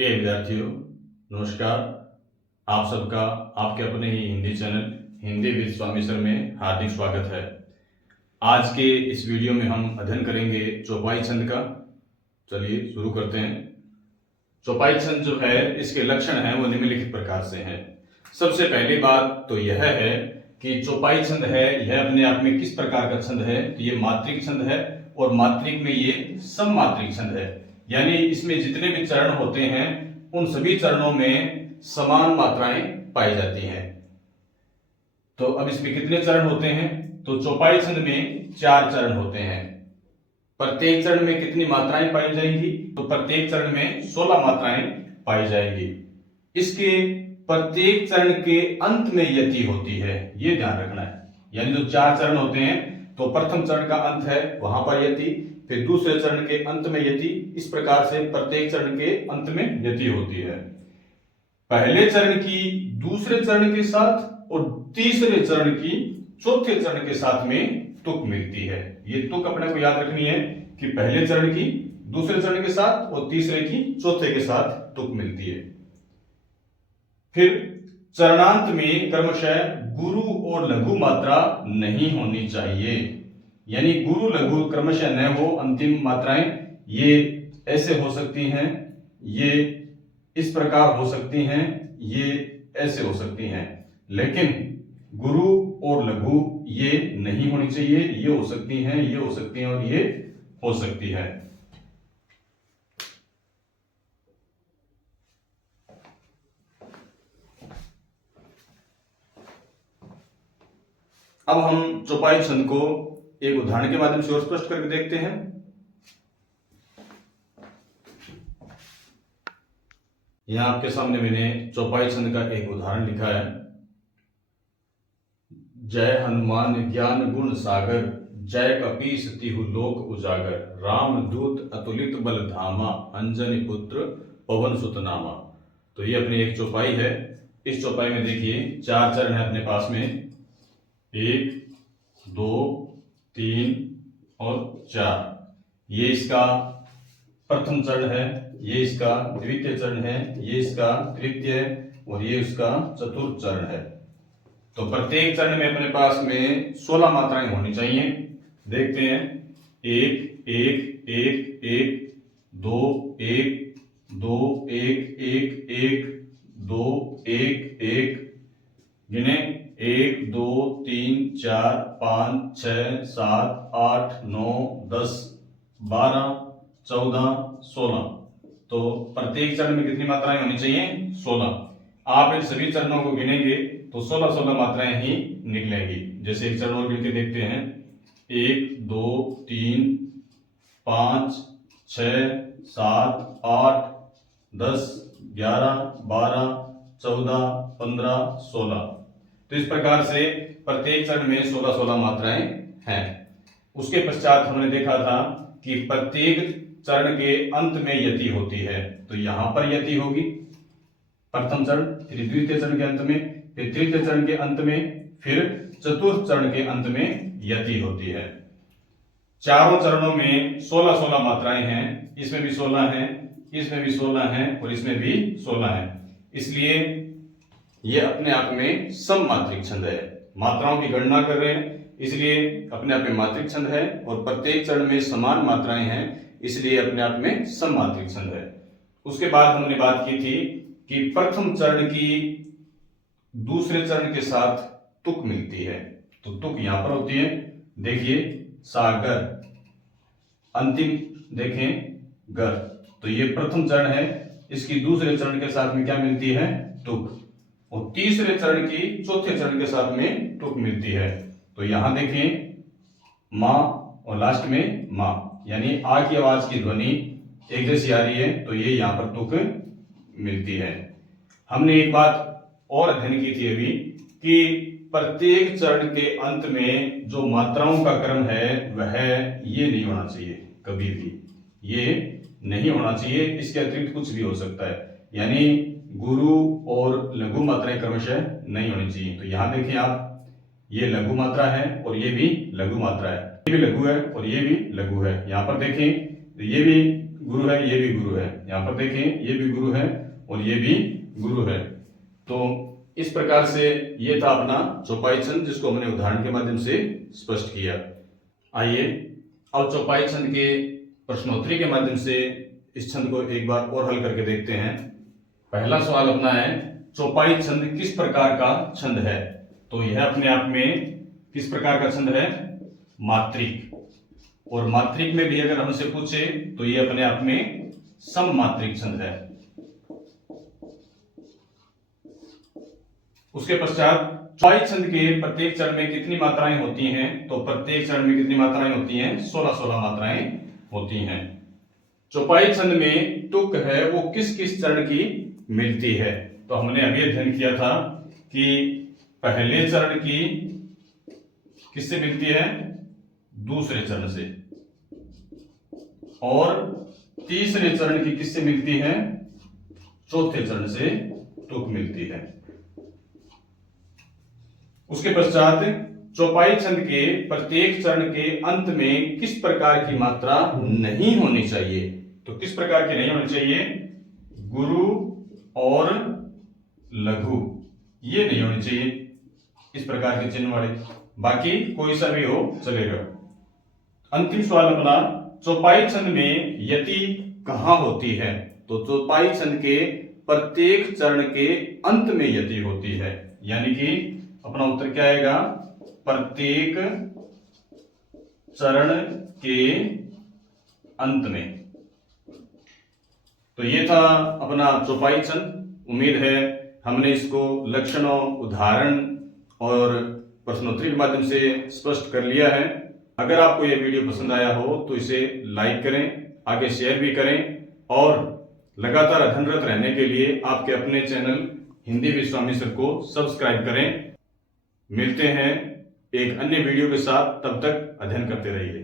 प्रिय विद्यार्थियों, नमस्कार। आप सबका आपके अपने ही Hindi channel Hindi with Swami sir में हार्दिक स्वागत है। आज के इस वीडियो में हम अध्ययन करेंगे चौपाई छंद का। चलिए शुरू करते हैं। चौपाई छंद जो है, इसके लक्षण हैं वो निम्नलिखित प्रकार से हैं। सबसे पहली बात तो यह है कि चौपाई छंद है, यह अपने आप में किस प्रकार का छंद है। तो ये मात्रिक छंद है और मात्रिक में ये सममात्रिक छंद है, यानी इसमें जितने भी चरण होते हैं उन सभी चरणों में समान मात्राएं पाई जाती हैं। तो अब इसमें कितने चरण होते हैं? तो चौपाई छंद में 4 चरण होते हैं। प्रत्येक चरण में कितनी मात्राएं पाई जाएंगी? तो प्रत्येक चरण में 16 मात्राएं पाई जाएंगी। इसके प्रत्येक चरण के अंत में यति होती है, ये ध्यान रखना है। यानी जो 4 चरण होते हैं, तो प्रथम चरण का अंत है वहां पर यति, फिर दूसरे चरण के अंत में यति, इस प्रकार से प्रत्येक चरण के अंत में यति होती है। पहले चरण की दूसरे चरण के साथ और तीसरे चरण की चौथे चरण के साथ में तुक मिलती है। ये तुक अपने को याद रखनी है कि पहले चरण की दूसरे चरण के साथ और तीसरे की चौथे के साथ तुक मिलती है। फिर चरणांत में क्रमशः गुरु और लघु मात्रा नहीं होनी चाहिए, यानी गुरु लघु क्रमशः न हो। अंतिम मात्राएं ये ऐसे हो सकती हैं, ये इस प्रकार हो सकती हैं, ये ऐसे हो सकती हैं, लेकिन गुरु और लघु ये नहीं होनी चाहिए। ये हो सकती हैं, ये हो सकती हैं और ये हो सकती है। अब हम चौपाई छंद को एक उदाहरण के माध्यम से और स्पष्ट करके देखते हैं। यहां आपके सामने मैंने चौपाई छंद का एक उदाहरण लिखा है। जय हनुमान ज्ञान गुण सागर, जय कपीस तिहु लोक उजागर, राम दूत अतुलित बल धामा, अंजनी पुत्र पवन सुत नामा। तो ये अपनी एक चौपाई है। इस चौपाई में देखिए 4 चरण है अपने पास में, 1, 2, 3 और 4। ये इसका प्रथम चरण है, ये इसका द्वितीय चरण है, ये इसका तृतीय और ये उसका चतुर्थ चरण है। तो प्रत्येक चरण में अपने पास में 16 मात्राएं होनी चाहिए। देखते हैं, 1 1 1 1 2 1 2 1 1 1 2 1 1 गिने 1 2 3 4 5 6 7 8 9 10 12 14 16। तो प्रत्येक चरण में कितनी मात्राएं होनी चाहिए? 16। आप इन सभी चरणों को गिनेंगे तो 16 मात्राएं ही निकलेंगी। जैसे एक चरण और गिन के देखते हैं, 1 2 3 5 6 7 8 10 11 12 14 15 16। तो इस प्रकार से प्रत्येक चरण में 16 मात्राएं हैं। उसके पश्चात हमने देखा था कि प्रत्येक चरण के अंत में यति होती है। तो यहां पर यति होगी प्रथम चरण, फिर द्वितीय चरण के अंत में, फिर तृतीय चरण के अंत में, फिर चतुर्थ चरण के अंत में यति होती है। चारों चरणों में 16 मात्राएं हैं। इसमें भी 16 हैं, इसमें भी 16 हैं और इसमें भी 16 हैं। इसलिए ये अपने आप में सममात्रिक छंद है। मात्राओं की गणना कर रहे हैं, इसलिए अपने आप में मात्रिक छंद है और प्रत्येक चरण में समान मात्राएं हैं, इसलिए अपने आप में सममात्रिक छंद है। उसके बाद हमने बात की थी कि प्रथम चरण की दूसरे चरण के साथ तुक मिलती है। तो तुक यहां पर होती है। देखिए, सागर, अंतिम देखें गर। तो ये प्रथम चरण है, इसकी दूसरे चरण के साथ में क्या मिलती है? तुक। और तीसरे चरण की चौथे चरण के साथ में तुक मिलती है। तो यहां देखें मां और लास्ट में मां, यानी आ की आवाज की ध्वनि एक जैसी आ रही है, तो ये यहां पर तुक मिलती है। हमने एक बात और अध्ययन की थी अभी कि प्रत्येक चरण के अंत में जो मात्राओं का क्रम है वह ये नहीं होना चाहिए, कभी भी ये नहीं होना चाहिए। इसके अतिरिक्त कुछ भी हो सकता है, यानी गुरु और लघु मात्राएं क्रमशः नहीं होनी चाहिए। तो यहां देखिए आप, ये लघु मात्रा है और ये भी लघु मात्रा है, ये भी लघु है और ये भी लघु है। यहां पर देखें तो ये भी गुरु है, ये भी गुरु है। यहाँ पर देखें, ये भी गुरु है और ये भी गुरु है। तो इस प्रकार से ये था अपना चौपाई छंद, जिसको हमने उदाहरण के माध्यम से स्पष्ट किया। आइए अब चौपाई छंद के प्रश्नोत्तरी के माध्यम से इस छंद को एक बार और हल करके देखते हैं। पहला सवाल अपना है, चौपाई छंद किस प्रकार का छंद है? तो यह अपने आप में किस प्रकार का छंद है? मात्रिक। और मात्रिक में भी अगर हमसे पूछे तो ये अपने आप में सममात्रिक छंद है। उसके पश्चात चौपाई छंद के प्रत्येक चरण में कितनी मात्राएं होती हैं? तो प्रत्येक चरण में कितनी मात्राएं होती हैं? 16 मात्राएं होती हैं। चौपाई छंद में तुक है वो किस किस चरण की मिलती है? तो हमने अभी अध्ययन किया था कि पहले चरण की किससे मिलती है? दूसरे चरण से। और तीसरे चरण की किससे मिलती है? चौथे चरण से तुक मिलती है। उसके पश्चात चौपाई छंद के प्रत्येक चरण के अंत में किस प्रकार की मात्रा नहीं होनी चाहिए? तो किस प्रकार की नहीं होनी चाहिए? गुरु और लघु, ये नहीं होनी चाहिए इस प्रकार के चिन्ह वाले, बाकी कोई सा भी हो चलेगा। अंतिम सवाल अपना, चौपाई छंद में यति कहां होती है? तो चौपाई छंद के प्रत्येक चरण के अंत में यति होती है, यानी कि अपना उत्तर क्या आएगा? प्रत्येक चरण के अंत में। तो ये था अपना चौपाई छंद। उम्मीद है हमने इसको लक्षणों, उदाहरण और प्रश्नोत्तरी के माध्यम से स्पष्ट कर लिया है। अगर आपको यह वीडियो पसंद आया हो तो इसे लाइक करें, आगे शेयर भी करें और लगातार अध्ययनरत रहने के लिए आपके अपने channel Hindi with Swami sir को सब्सक्राइब करें। मिलते हैं एक अन्य वीडियो के साथ, तब तक अध्ययन करते रहिए।